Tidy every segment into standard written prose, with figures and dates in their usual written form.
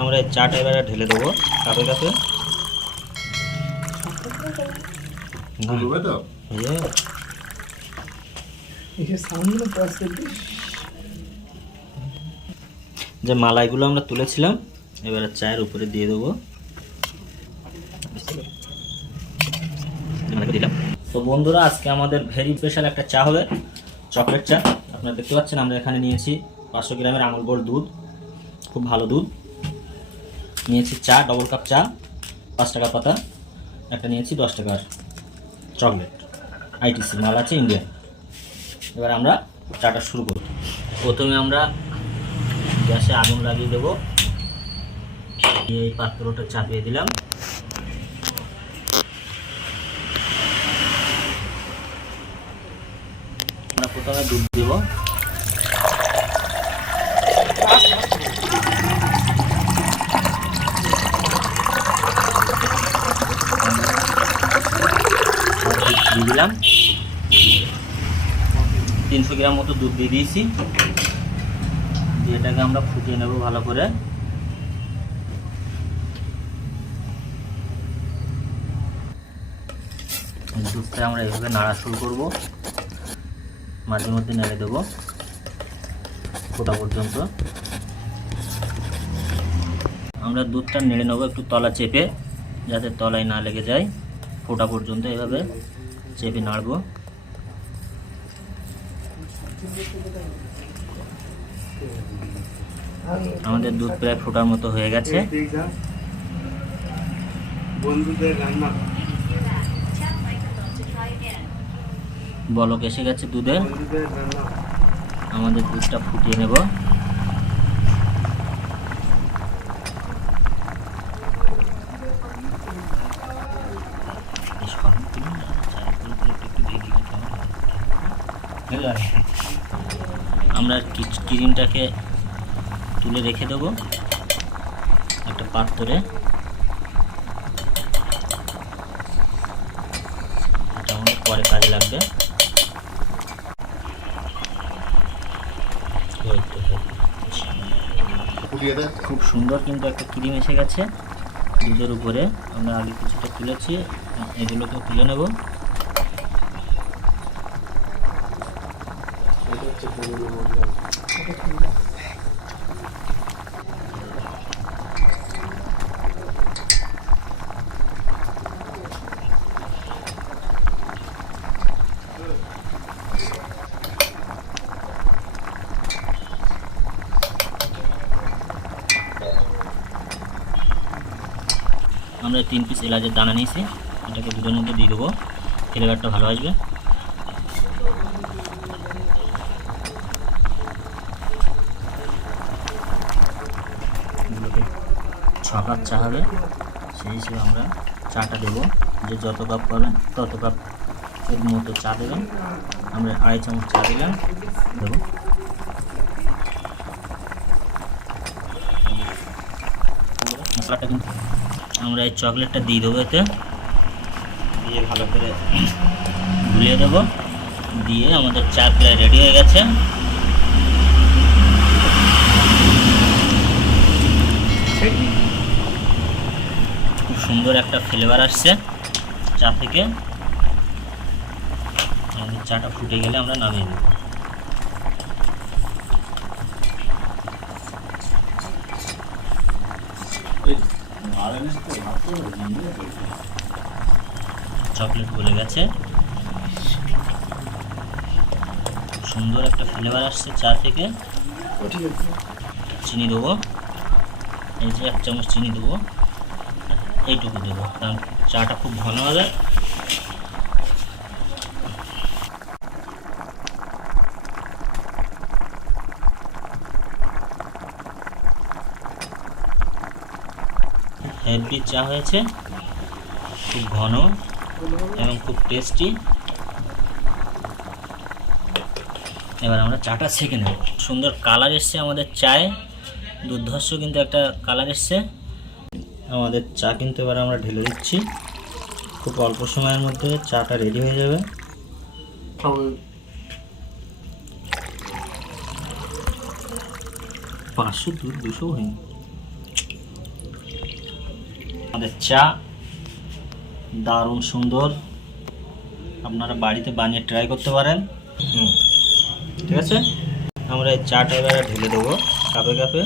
আমরা এই চাটা এবারে ঢেলে দেবো কাপে কাপে। যে মালাইগুলো আমরা তুলেছিলাম এবারে চায়ের উপরে দিয়ে দেবো। দিলাম। তো বন্ধুরা আজকে আমাদের ভেরি স্পেশাল একটা চা হবে, চকলেট চা। আপনারা দেখতে পাচ্ছেন আমরা এখানে নিয়েছি 500 গ্রামের আমুল গোল্ড দুধ, খুব ভালো দুধ নিয়েছি। চা ডবল কাপ চা, 5 টাকা পাতা, একটা নিয়েছি 10 টাকার চকলেট, আইটিসি মাল আছে ইন্ডিয়ান। এবার আমরা চাটা শুরু করব। প্রথমে আমরা গ্যাসে আগুন লাগিয়ে দেবো, এই পাত্রটা চাপিয়ে দিলাম। আমরা প্রথমে দুধ দেব, দিয়ে দিলাম 300 গ্রাম মতো দুধ দিয়ে দিয়েছি। এটাকে আমরা ফুটিয়ে নেব ভালো করে। দুধটা আমরা এইভাবে নাড়া শুরু করব, মাঝে মধ্যে নেড়ে দেবো ফোটা পর্যন্ত। আমরা দুধটা নেড়ে নেবো একটু তলা চেপে, যাতে তলায় না লেগে যায়। ফোটা পর্যন্ত এভাবে চেপে নাড়বো। আমাদের দুধ প্রায় ফোটার মতো হয়ে গেছে। বলক এসে গেছে দুধে, আমাদের দুধটা ফুটিয়ে নেব। আমরা ক্রিমটাকে তুলে রেখে দেবো একটা পাত্রে। এটা আমাদের পরে কাজে লাগবে। খুব সুন্দর কিন্তু একটা ক্রিম এসে গেছে দুধের উপরে। আমরা আগে কিছুটা তুলেছি, এগুলোকে তুলে নেব। আমরা 3 পিস এলাচের দানা নিয়েছি, এটাকে দুধের মধ্যে দিয়ে দেবো, ফ্লেভারটা ভালো আসবে। এগুলোকে 6 কাপ চা হবে, সেই হিসেবে আমরা চাটা দেবো। যে যত কাপ পাবেন তত কাপ এর মতো চা দেবেন। আমরা 2.5 চামচ চা দিলাম, দেবো। মশলাটা কিন্তু আমরা এই চকলেটটা দিয়ে দেবো, এতে দিয়ে ভালো করে গুলিয়ে দেবো। দিয়ে আমাদের চা প্রায় রেডি হয়ে গেছে। খুব সুন্দর একটা ফ্লেভার আসছে চা থেকে। আমাদের চাটা ফুটে গেলে আমরা নামিয়ে দেবো। চকলেট গলে গেছে, সুন্দর একটা ফ্লেভার আসছে চা থেকে। চিনি দেবো, এই যে 1 চামচ চিনি দেবো, এইটুকু দেবো কারণ চাটা খুব ঘন হবে। হেভি চা হয়েছে, খুব ঘন এবং খুব টেস্টি। এবার আমরা চাটা ছেঁকে নেব। সুন্দর কালার এসছে আমাদের চায়ে, দুর্ধর্ষ কিন্তু একটা কালার এসছে আমাদের চা। কিন্তু এবার আমরা ঢেলে দিচ্ছি, খুব অল্প সময়ের মধ্যে চাটা রেডি হয়ে যাবে। 500 200 হয়নি। আমাদের চা দারুণ সুন্দর, আপনারা বাড়িতে বানিয়ে ট্রাই করতে পারেন। ঠিক আছে, আমরা এই চাটা এবারে ঢেলে দেবো কাপে কাপে।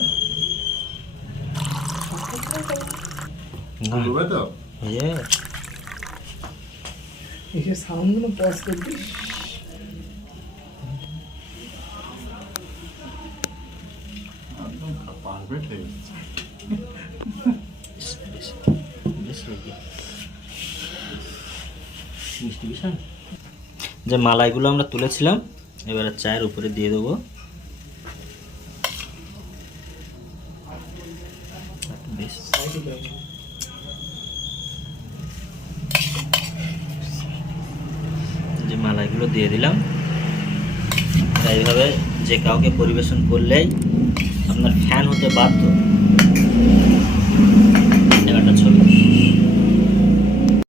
যে মালাইগুলো আমরা তুলেছিলাম এবারে চায়ের উপরে দিয়ে দেবো। যে মালাইগুলো দিয়ে দিলাম, এইভাবে যে কাউকে পরিবেশন করলেই আপনার ফ্যান হতে বাধ্য।